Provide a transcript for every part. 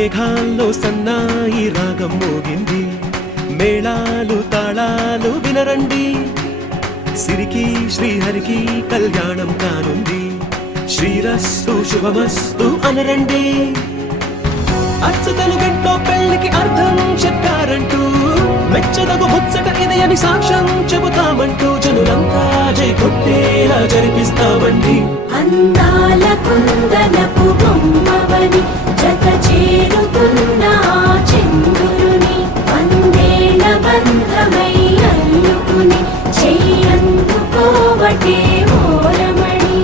మేఘాల్లో సన్నాయి రాగం మోగింది, మేళాలు తాళాలు వినరండి, సిరికి శ్రీహరికి కళ్యాణం కానుంది, శ్రీరస్తు శుభమస్తు అనరండి. అచ్చు తెలుగింట్లో పెళ్లికి అర్థం చెప్పారంటూ, మెచ్చదగు ముచ్చట ఇది అని సాక్ష్యం చెబుతామంటూ, జనులంతా జై కొట్టేలా జరిపిస్తామండి. అందాల కుందనపు బొమ్మవని జత చేరుతున్న చంద్రుని, వందేళ్ల బంధమై అల్లుకుని చెయ్యందుకోవటే ఓరమణి.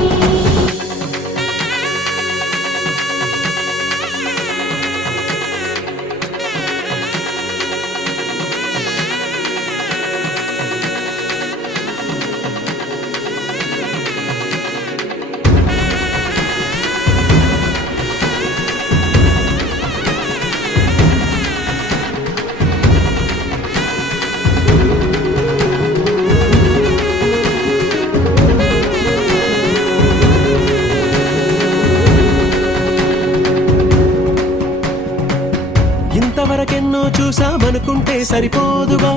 ఇంతవరకెన్నో చూసామనుకుంటే సరిపోదుగా,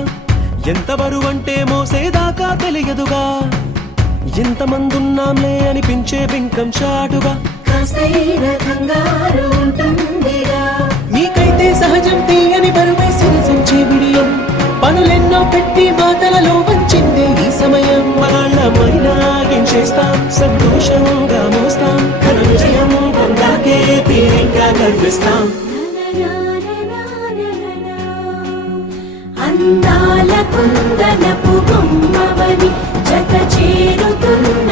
ఎంత బరువంటే మోసేదాకా తెలియదుగా, ఇంతమందున్నాంలే అనిపించే బింకం చాటుగా, కాస్తైన కంగారు ఉంటుందిగా. మీకైతే సహజం తీయని బరువే సిరసించే విడియం, పనులెన్నో పెట్టి మాటలలో వంచిందే ఈ సమయం. మనాళ్ళమైనా చేస్తాం, సంతోషంగా మోస్తాం, ఘన విజయం పొందాకే తీరిగ్గా కనిపిస్తాం. అందాల కుందనపు బొమ్మవని జత చేరుతున్న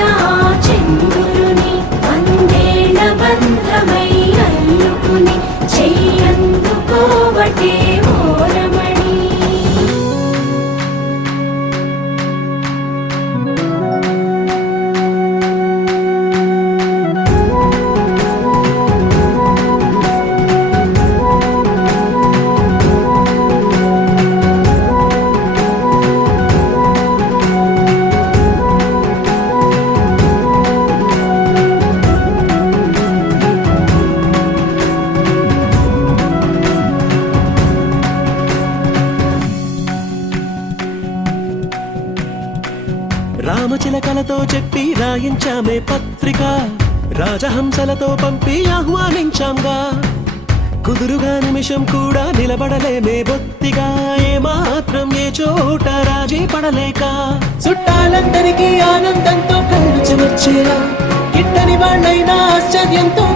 చంద్రుని, వందేళ్ల బంధమై అల్లుకుని చెయ్యందుకోవటే ఓరమణి. రామచిలకలతో చెప్పి రాయించామే పత్రిక, రాజహంసలతో పంపి ఆహ్వానించాంగా, కుదురుగా నిమిషం కూడా నిలబడలేమే బొత్తిగా, ఏ మాత్రం ఏ చోట రాజీ పడలేక, చుట్టాలందరికీ ఆనందంతో కళ్ళు చెమర్చేలా, కిట్టని వాళ్ళైనా ఆశ్చర్యంతో